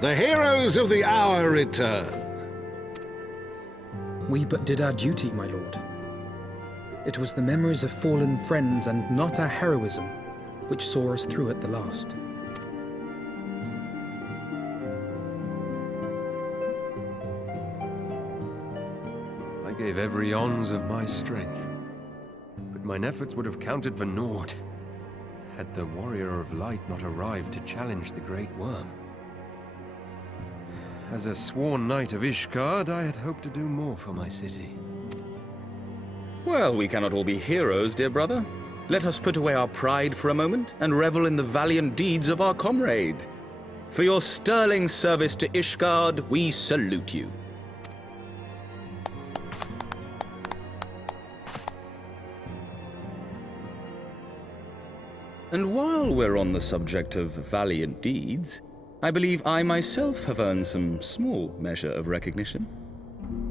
The heroes of the hour return. We but did our duty, my lord. It was the memories of fallen friends and not our heroism which saw us through at the last. I gave every ounce of my strength, but mine efforts would have counted for naught had the Warrior of Light not arrived to challenge the Great Worm. As a sworn knight of Ishgard, I had hoped to do more for my city. Well, we cannot all be heroes, dear brother. Let us put away our pride for a moment and revel in the valiant deeds of our comrade. For your sterling service to Ishgard, we salute you. And while we're on the subject of valiant deeds, I believe I myself have earned some small measure of recognition.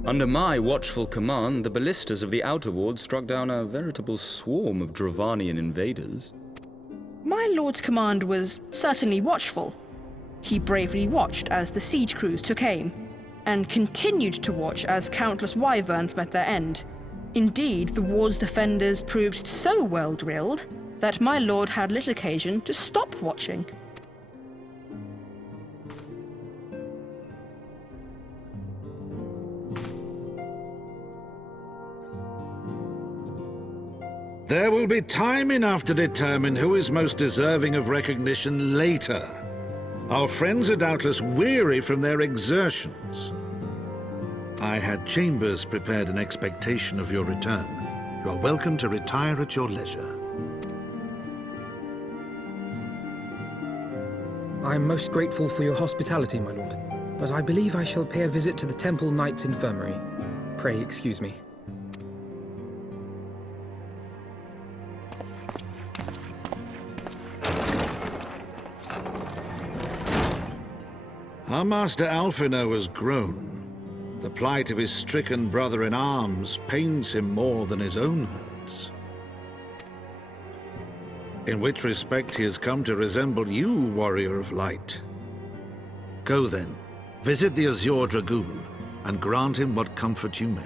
Under my watchful command, the ballistas of the Outer Ward struck down a veritable swarm of Dravanian invaders. My lord's command was certainly watchful. He bravely watched as the siege crews took aim, and continued to watch as countless wyverns met their end. Indeed, the ward's defenders proved so well drilled that my lord had little occasion to stop watching. There will be time enough to determine who is most deserving of recognition later. Our friends are doubtless weary from their exertions. I had chambers prepared in expectation of your return. You are welcome to retire at your leisure. I am most grateful for your hospitality, my lord, but I believe I shall pay a visit to the Temple Knight's Infirmary. Pray excuse me. Our master Alphino has grown. The plight of his stricken brother-in-arms pains him more than his own hurts. In which respect he has come to resemble you, Warrior of Light. Go then, Visit the Azure Dragoon and grant him what comfort you may.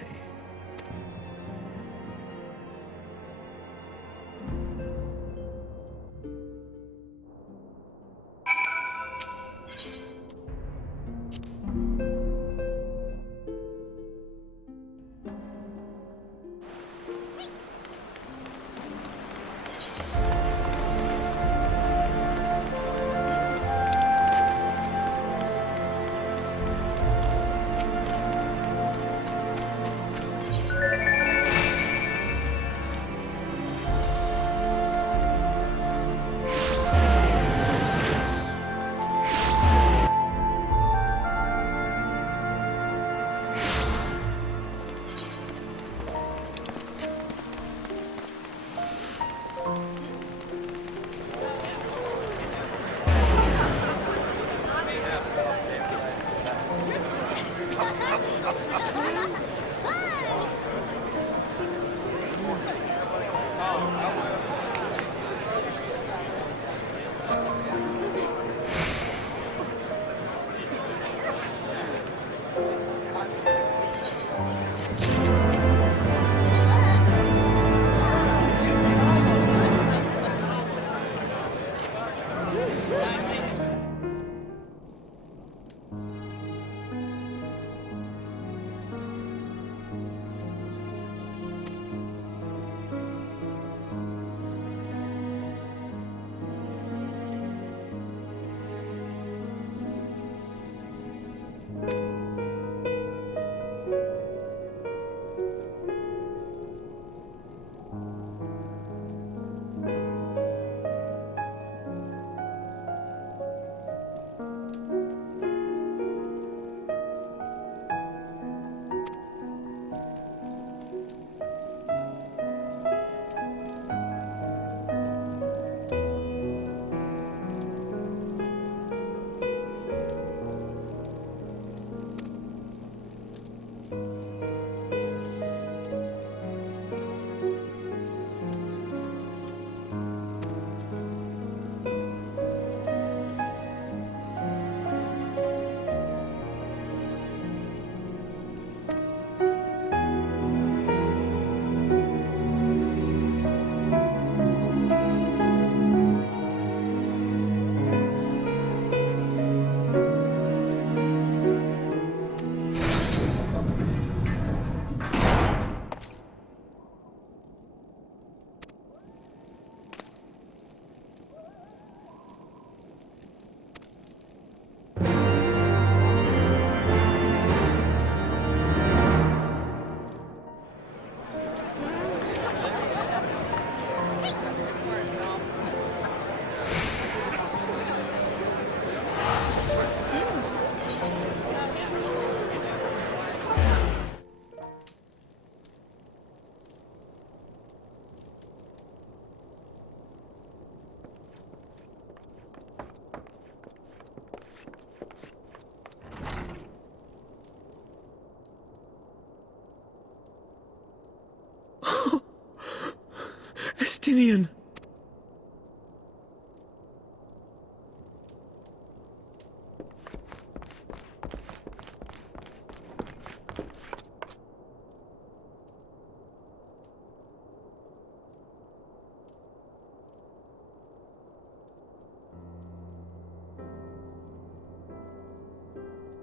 Estinian!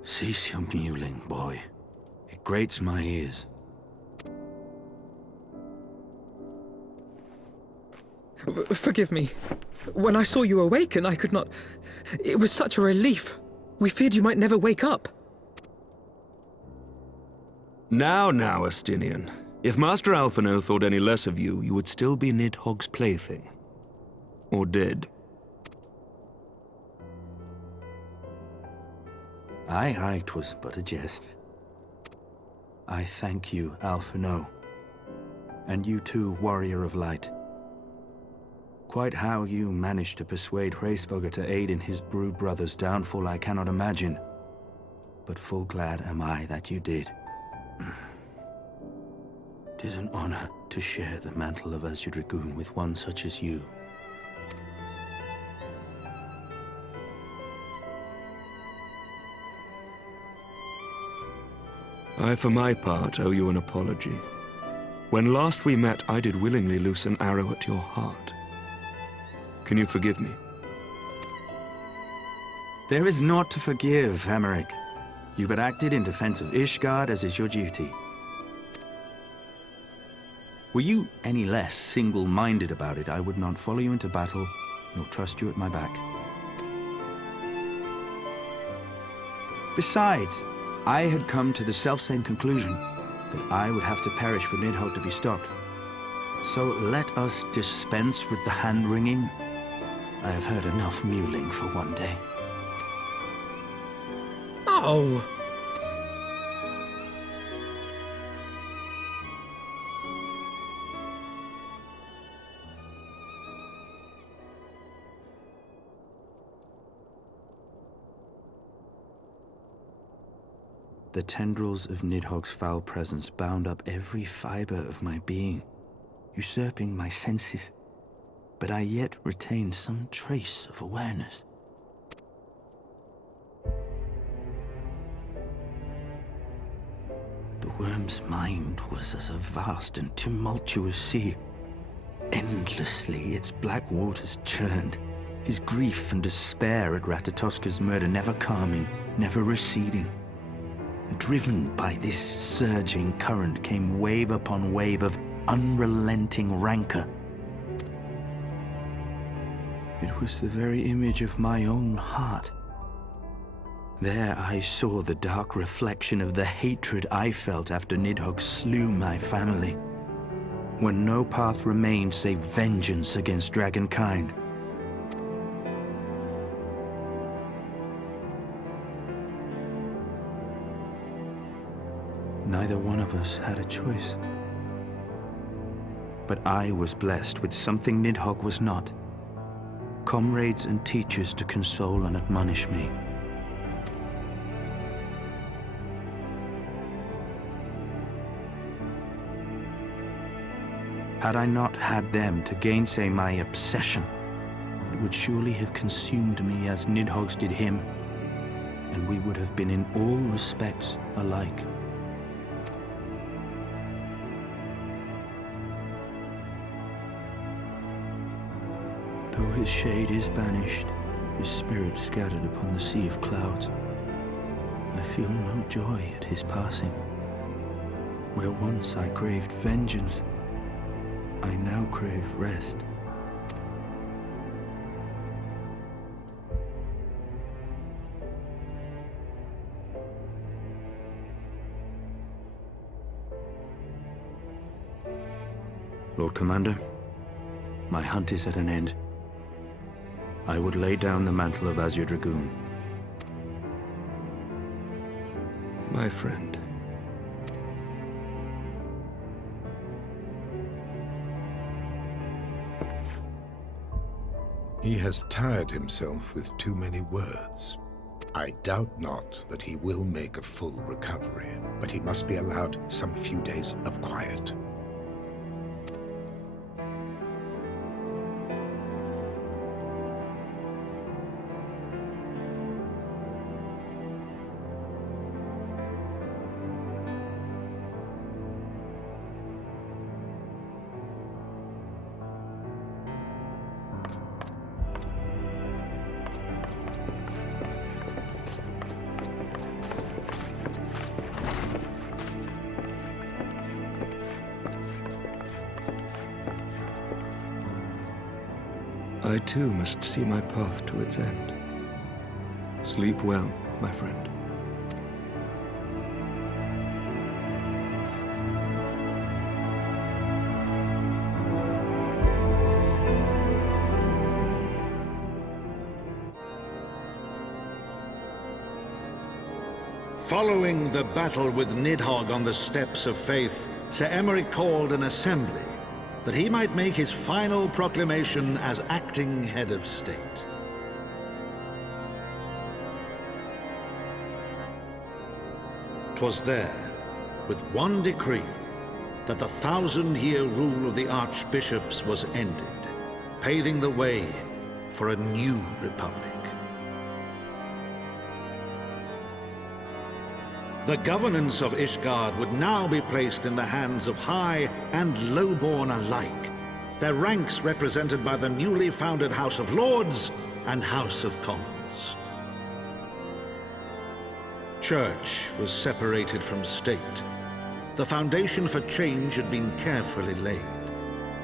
Cease your mewling, boy. It grates my ears. Forgive me. When I saw you awaken, I could not... It was such a relief. We feared you might never wake up. Now, Estinian. If Master Alphino thought any less of you, you would still be Nidhogg's plaything. Or dead. Aye, 'twas but a jest. I thank you, Alphino. And you too, Warrior of Light. Quite how you managed to persuade Hraesvogr to aid in his brood brother's downfall I cannot imagine. But full glad am I that you did. 'Tis an honor to share the mantle of Azure Dragoon with one such as you. I, for my part, owe you an apology. When last we met, I did willingly loose an arrow at your heart. Can you forgive me? There is naught to forgive, Emmerich. You but acted in defense of Ishgard as is your duty. Were you any less single-minded about it, I would not follow you into battle, nor trust you at my back. Besides, I had come to the selfsame conclusion that I would have to perish for Nidhogg to be stopped. So let us dispense with the hand-wringing. I have heard enough mewling for one day. Oh! The tendrils of Nidhogg's foul presence bound up every fiber of my being, usurping my senses, but I yet retained some trace of awareness. The worm's mind was as a vast and tumultuous sea. Endlessly its black waters churned, his grief and despair at Ratatoska's murder never calming, never receding. Driven by this surging current came wave upon wave of unrelenting rancor. It was the very image of my own heart. There I saw the dark reflection of the hatred I felt after Nidhogg slew my family, when no path remained save vengeance against dragonkind. Neither one of us had a choice. But I was blessed with something Nidhogg was not. Comrades and teachers to console and admonish me. Had I not had them to gainsay my obsession, it would surely have consumed me as Nidhogg's did him, and we would have been in all respects alike. Though his shade is banished, his spirit scattered upon the sea of clouds, I feel no joy at his passing. Where once I craved vengeance, I now crave rest. Lord Commander, my hunt is at an end. I would lay down the mantle of Azure Dragoon. My friend. He has tired himself with too many words. I doubt not that he will make a full recovery, but he must be allowed some few days of quiet. I too must see my path to its end. Sleep well, my friend. Following the battle with Nidhogg on the Steps of Faith, Sir Emmerich called an assembly that he might make his final proclamation as acting head of state. 'Twas there, with one decree, that the 1,000-year rule of the archbishops was ended, paving the way for a new republic. The governance of Ishgard would now be placed in the hands of high and lowborn alike, their ranks represented by the newly founded House of Lords and House of Commons. Church was separated from state. The foundation for change had been carefully laid,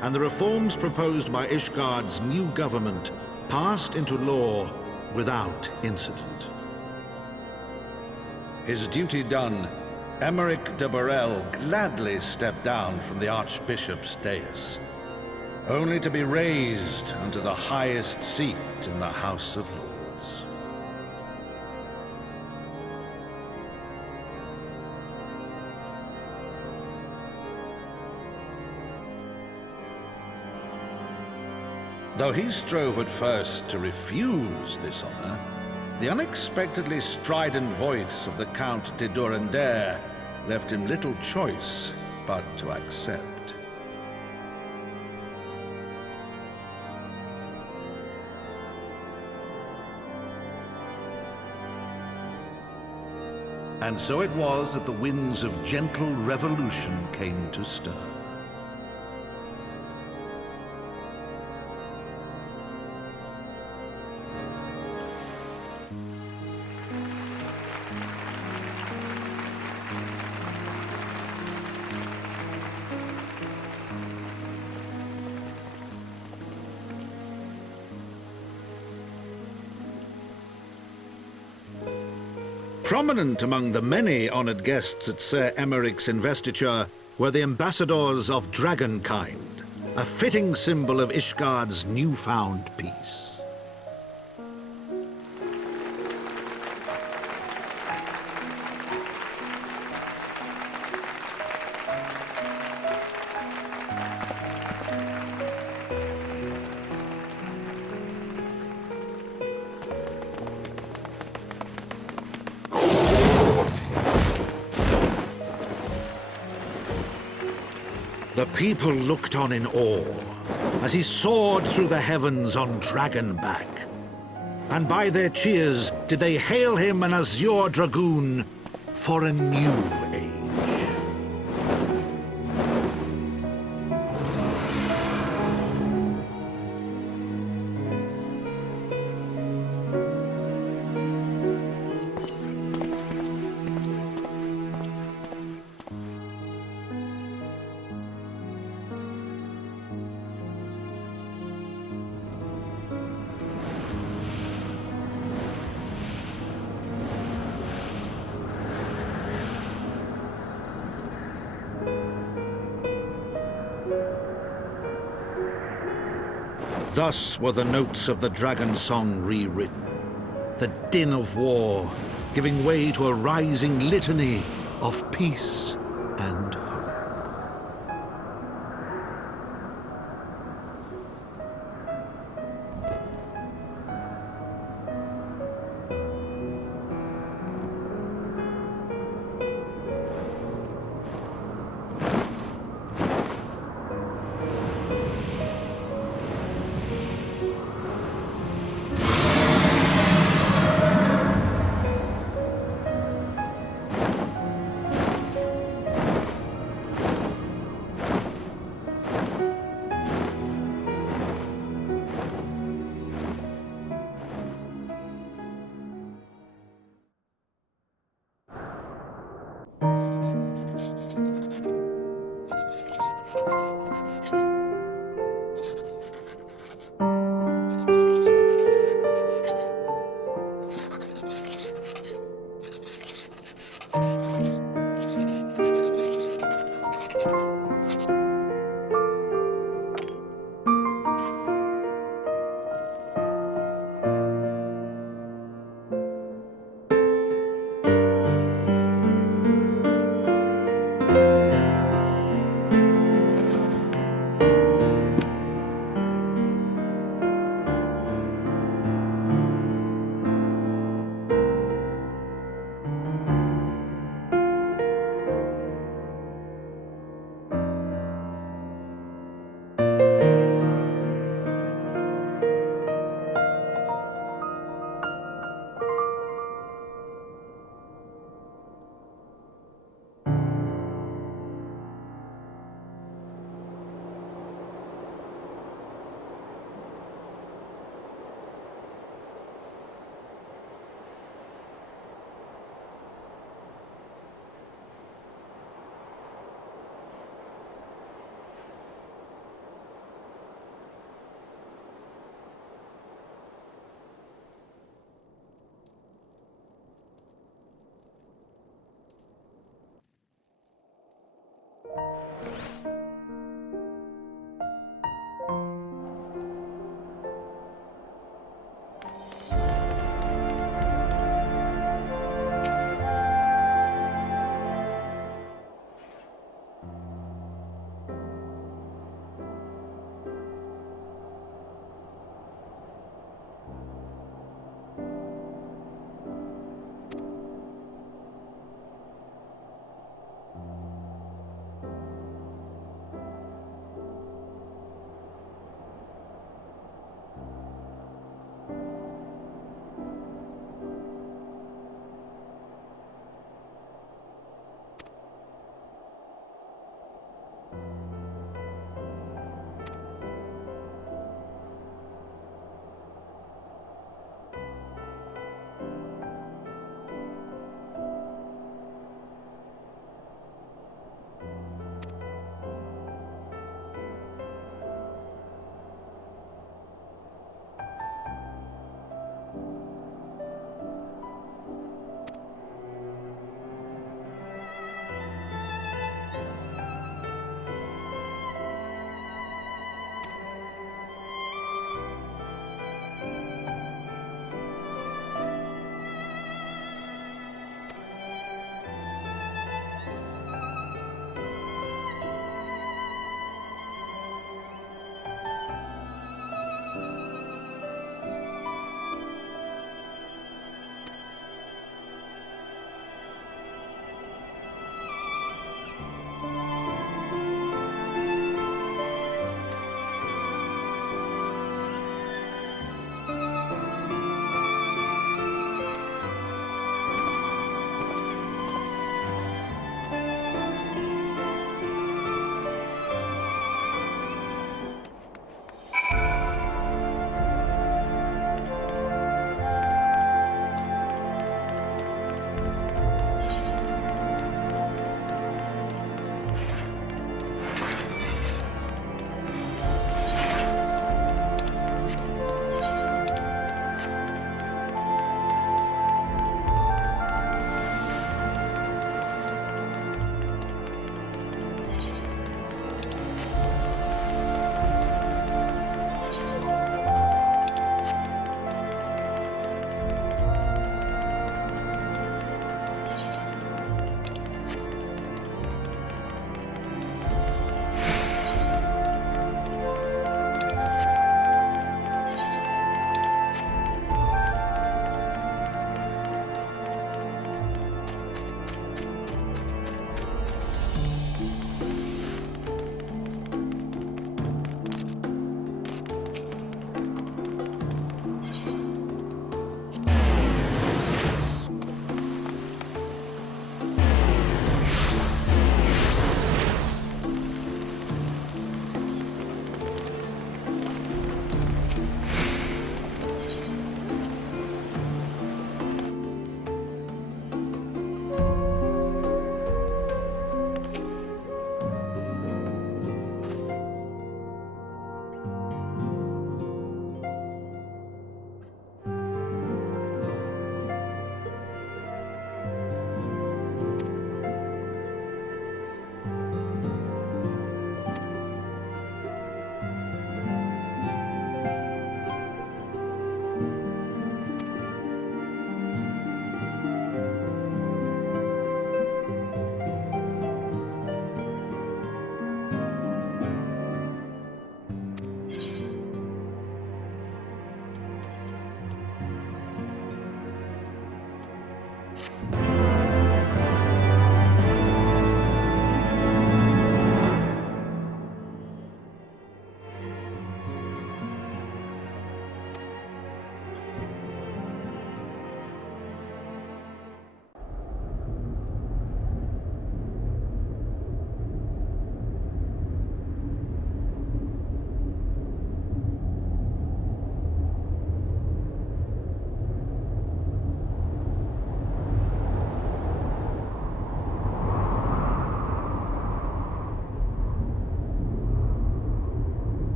and the reforms proposed by Ishgard's new government passed into law without incident. His duty done, Emmerich de Borel gladly stepped down from the Archbishop's dais, only to be raised unto the highest seat in the House of Lords. Though he strove at first to refuse this honor, the unexpectedly strident voice of the Count de Durandare left him little choice but to accept. And so it was that the winds of gentle revolution came to stir. Prominent among the many honored guests at Sir Emmerich's investiture were the ambassadors of Dragonkind, a fitting symbol of Ishgard's newfound peace. The people looked on in awe as he soared through the heavens on Dragonback. And by their cheers did they hail him an Azure Dragoon for a new age. Thus were the notes of the dragon song rewritten, the din of war giving way to a rising litany of peace and hope.